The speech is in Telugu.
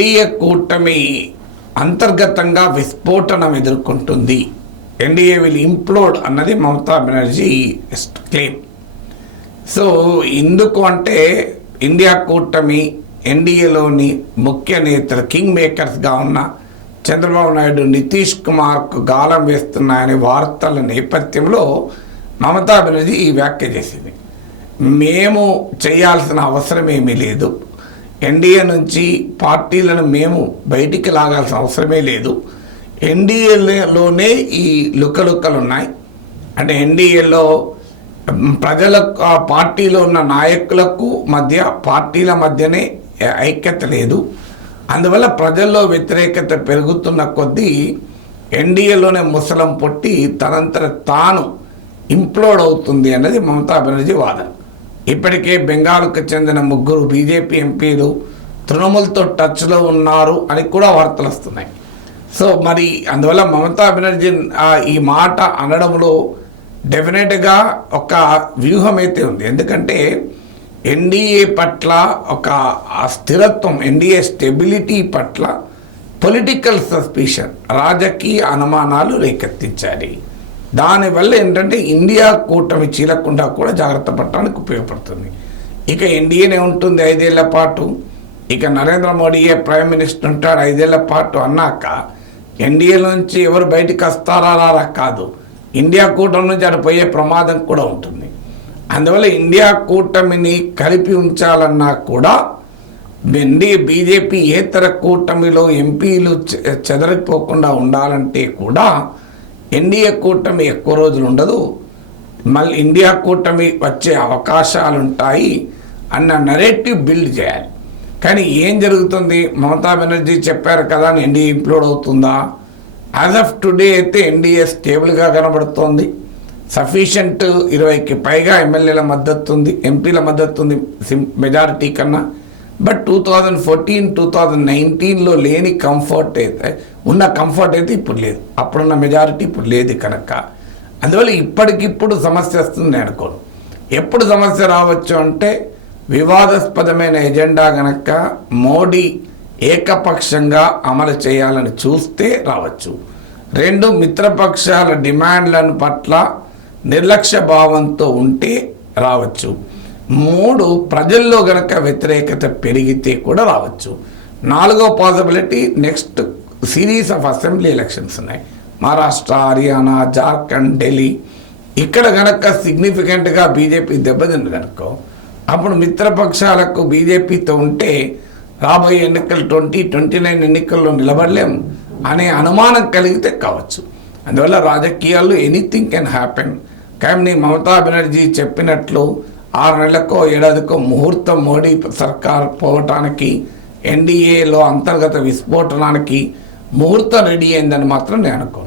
ఎన్డీఏ కూటమి అంతర్గతంగా విస్ఫోటనం ఎదుర్కొంటుంది. ఎన్డీఏ విల్ ఇంప్లోడ్ అన్నది మమతా బెనర్జీ క్లెయిమ్. సో ఎందుకు అంటే ఇండియా కూటమి ఎన్డీఏలోని ముఖ్య నేతలు కింగ్ మేకర్స్గా ఉన్న చంద్రబాబు నాయుడు, నితీష్ కుమార్కు గాలం వేస్తున్నాయనే వార్తల నేపథ్యంలో మమతా బెనర్జీ ఈ వ్యాఖ్య చేసింది. మేము చేయాల్సిన అవసరం ఏమీ లేదు, ఎన్డీఏ నుంచి పార్టీలను మేము బయటికి లాగాల్సిన అవసరమే లేదు, ఎన్డీఏలోనే ఈ లుకలుక్కలు ఉన్నాయి. అంటే ఎన్డీఏలో ప్రజలకు పార్టీలో ఉన్న నాయకులకు మధ్య పార్టీల మధ్యనే ఐక్యత లేదు, అందువల్ల ప్రజల్లో వ్యతిరేకత పెరుగుతున్న కొద్దీ ఎన్డీఏలోనే ముసలం పొట్టి తనంతట తాను ఇంప్లోడ్ అవుతుంది అన్నది మమతా బెనర్జీ వాదన. ఇప్పటికే బెంగాల్కు చెందిన 3 బీజేపీ ఎంపీలు తృణమూల్తో టచ్లో ఉన్నారు అని కూడా వార్తలు వస్తున్నాయి. సో మరి అందువల్ల మమతా బెనర్జీ ఈ మాట అనడంలో డెఫినెట్గా ఒక వ్యూహం అయితే ఉంది. ఎందుకంటే ఎన్డీఏ పట్ల ఒక స్థిరత్వం, ఎన్డీఏ స్టెబిలిటీ పట్ల పొలిటికల్ సస్పిషన్, రాజకీయ అనుమానాలు రేకెత్తించాలి. దానివల్ల ఏంటంటే ఇండియా కూటమి చీలకుండా కూడా జాగ్రత్త పడటానికి ఉపయోగపడుతుంది. ఇక ఎన్డీఏనే ఉంటుంది 5 ఏళ్ల పాటు, ఇక నరేంద్ర మోడీయే ప్రైమ్ మినిస్టర్ ఉంటాడు 5 ఏళ్ల పాటు అన్నాక ఎన్డీఏ నుంచి ఎవరు బయటికి వస్తారా రారా కాదు, ఇండియా కూటమి నుంచి అటు పోయే ప్రమాదం కూడా ఉంటుంది. అందువల్ల ఇండియా కూటమిని కలిపి ఉంచాలన్నా కూడా బీజేపీ ఏతర కూటమిలో ఎంపీలు చెదరిపోకుండా ఉండాలంటే కూడా ఎన్డీఏ కూటమి ఎక్కువ రోజులు ఉండదు, మళ్ళీ ఇండియా కూటమి వచ్చే అవకాశాలు ఉంటాయి అన్న నరేటివ్ బిల్డ్ చేయాలి. కానీ ఏం జరుగుతుంది? మమతా బెనర్జీ చెప్పారు కదా ఎన్డీఏ ఇంప్లోడ్ అవుతుందా? యాజ్ ఆఫ్ టుడే అయితే ఎన్డీఏ స్టేబుల్గా కనబడుతోంది. సఫిషియంట్ 20కి పైగా ఎమ్మెల్యేల మద్దతు ఉంది, ఎంపీల మద్దతు ఉంది మెజారిటీ కన్నా. బట్ 2014-2019లో లేని కంఫర్ట్ అయితే ఉన్న కంఫర్ట్ అయితే ఇప్పుడు లేదు, అప్పుడున్న మెజారిటీ ఇప్పుడు లేదు కనుక అందువల్ల ఇప్పటికిప్పుడు సమస్య వస్తుంది అనుకోను. ఎప్పుడు సమస్య రావచ్చు అంటే వివాదాస్పదమైన ఎజెండా కనుక మోడీ ఏకపక్షంగా అమలు చేయాలని చూస్తే రావచ్చు. 2 మిత్రపక్షాల డిమాండ్లను పట్ల నిర్లక్ష్య భావంతో ఉంటే రావచ్చు. 3 ప్రజల్లో గనక వ్యతిరేకత పెరిగితే కూడా రావచ్చు. 4వ possibility next series of assembly elections ఉన్నాయి, మహారాష్ట్ర, హర్యానా, జార్ఖండ్, ఢిల్లీ. ఇక్కడ గనక సిగ్నిఫికెంట్గా బీజేపీ దెబ్బతింది కనుక అప్పుడు మిత్రపక్షాలకు బీజేపీతో ఉంటే రాబోయే ఎన్నికలు 2029 ఎన్నికల్లో నిలబడలేం అనే అనుమానం కలిగితే కావచ్చు. అందువల్ల రాజకీయాల్లో ఎనీథింగ్ కెన్ హ్యాపెన్. కానీ మమతా బెనర్జీ చెప్పినట్లు 6 నెలలకో 7 ఏడాదికో ముహూర్తం మోడీ సర్కార్ పోవటానికి, ఎన్డీఏలో అంతర్గత విస్ఫోటనానికి ముహూర్తం రెడీ అయిందని మాత్రం నేను అనుకో.